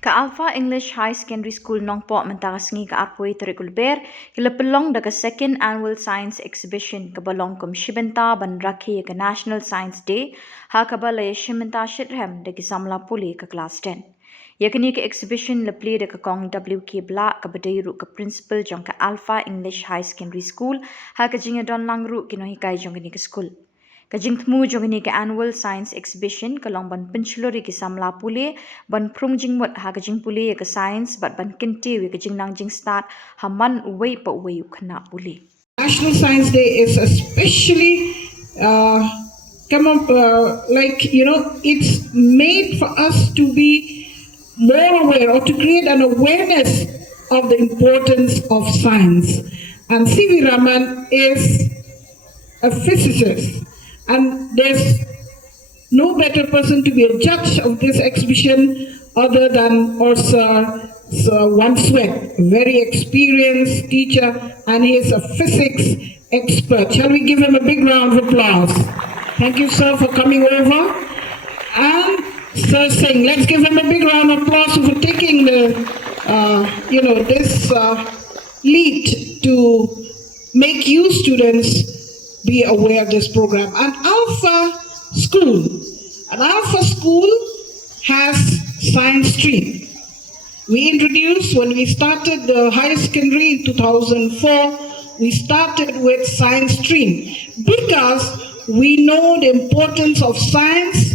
Ka Alpha English High Secondary School Nongpo Mantagasngi ka Apoi Tarikulber, kilapelong daga second annual science exhibition kabalong kum shibenta ban rakhi ka National Science Day, ha kabala shimenta shitrem daga samla puli ka class 10. Yakini ka exhibition lapli daga kong WK Black ka badayru ka principal jong ka Alpha English High Secondary School, ha ka jinga don langru kinohikai jong ka school. Kajing temu jong ke annual science exhibition kalong ban penchlori ki samla pule ban prung jing mot ha kajing pule ke science bat ban kinti wi kajing nang jing start haman uwei pa uwei khana pule. National Science Day is especially it's made for us to be more aware or to create an awareness of the importance of science. And C.V. Raman is a physicist, and there's no better person to be a judge of this exhibition other than Sir Wanswet, a very experienced teacher, and he is a physics expert. Shall we give him a big round of applause? Thank you, sir, for coming over. And Sir Singh, let's give him a big round of applause for taking the, this lead to make you students be aware of this program. An Alpha School has science stream. We introduced, when we started the higher secondary in 2004, we started with science stream because we know the importance of science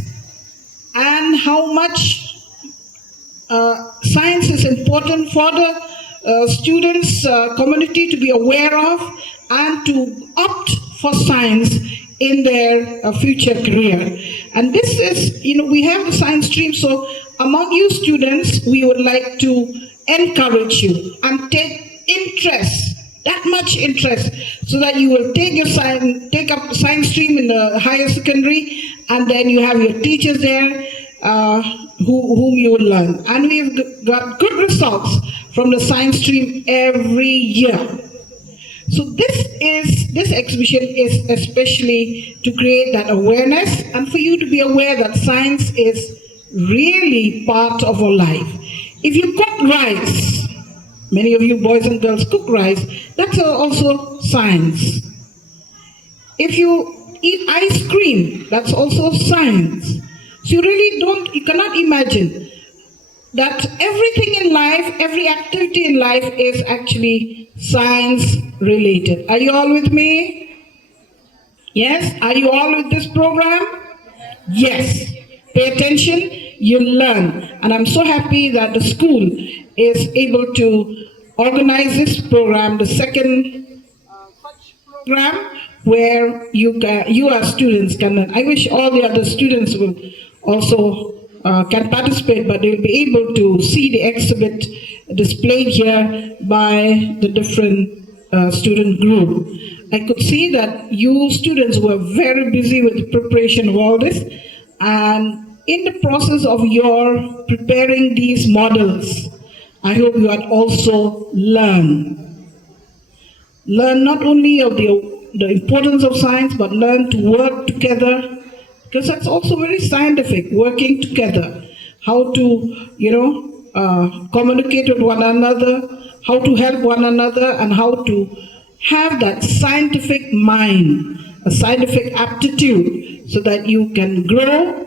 and how much science is important for the students' community to be aware of and to opt for science in their future career. And this is, we have the science stream, so among you students, we would like to encourage you and take interest, that much interest, so that you will take up the science stream in the higher secondary, and then you have your teachers there whom you will learn. And we've got good results from the science stream every year. So this exhibition is especially to create that awareness and for you to be aware that science is really part of our life. If you cook rice, many of you boys and girls cook rice, that's also science. If you eat ice cream, that's also science. So you cannot imagine that everything in life, every activity in life is actually science related. Are you all with me? Yes? Are you all with this program? Yes. Pay attention, you learn. And I'm so happy that the school is able to organize this program, the second such program, where you as students can learn. I wish all the other students will also can participate, but they'll be able to see the exhibit displayed here by the different student group. I could see that you students were very busy with the preparation of all this, and in the process of your preparing these models, I hope you had also learned not only of the importance of science, but learn to work together, because that's also very scientific, working together, how to, communicate with one another, how to help one another, and how to have that scientific mind, a scientific aptitude, so that you can grow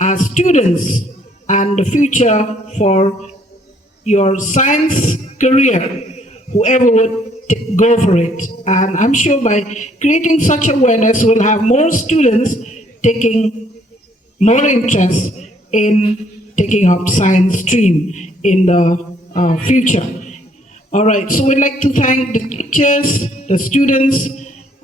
as students and the future for your science career, whoever would go for it. And I'm sure by creating such awareness, we'll have more students taking more interest in taking up science stream in the future. All right, so we'd like to thank the teachers, the students,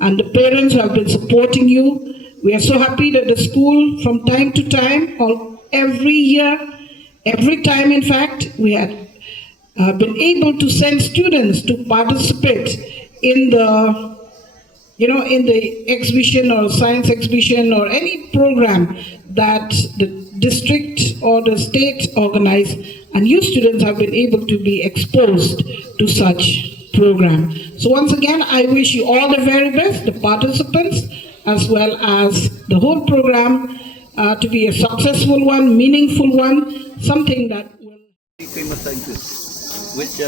and the parents who have been supporting you. We are so happy that the school, from time to time, or every year, every time in fact, we had been able to send students to participate in the exhibition or science exhibition or any program that the district or the state organize, and you students have been able to be exposed to such program. So once again, I wish you all the very best, the participants, as well as the whole program to be a successful one, meaningful one, something that famous scientist, which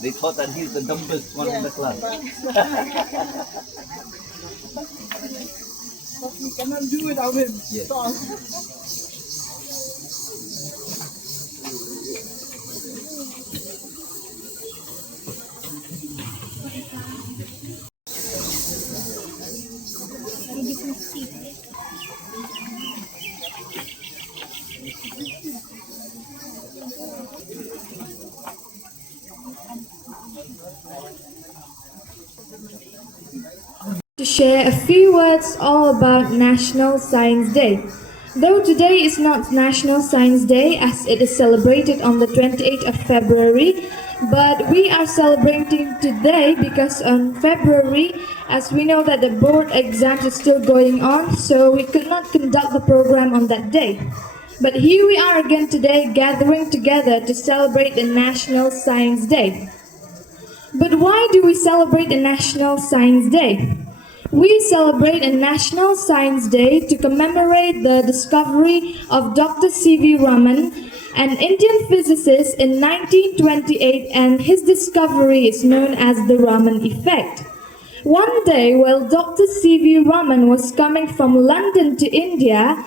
they thought that he's the dumbest one in the class. We cannot do without him. Yes. To share a few words all about National Science Day. Though today is not National Science Day as it is celebrated on the 28th of February, but we are celebrating today because on February, as we know that the board exams is still going on, so we could not conduct the program on that day. But here we are again today gathering together to celebrate the National Science Day. But why do we celebrate the National Science Day? We celebrate a National Science Day to commemorate the discovery of Dr. C.V. Raman, an Indian physicist in 1928, and his discovery is known as the Raman effect. One day, while Dr. C.V. Raman was coming from London to India,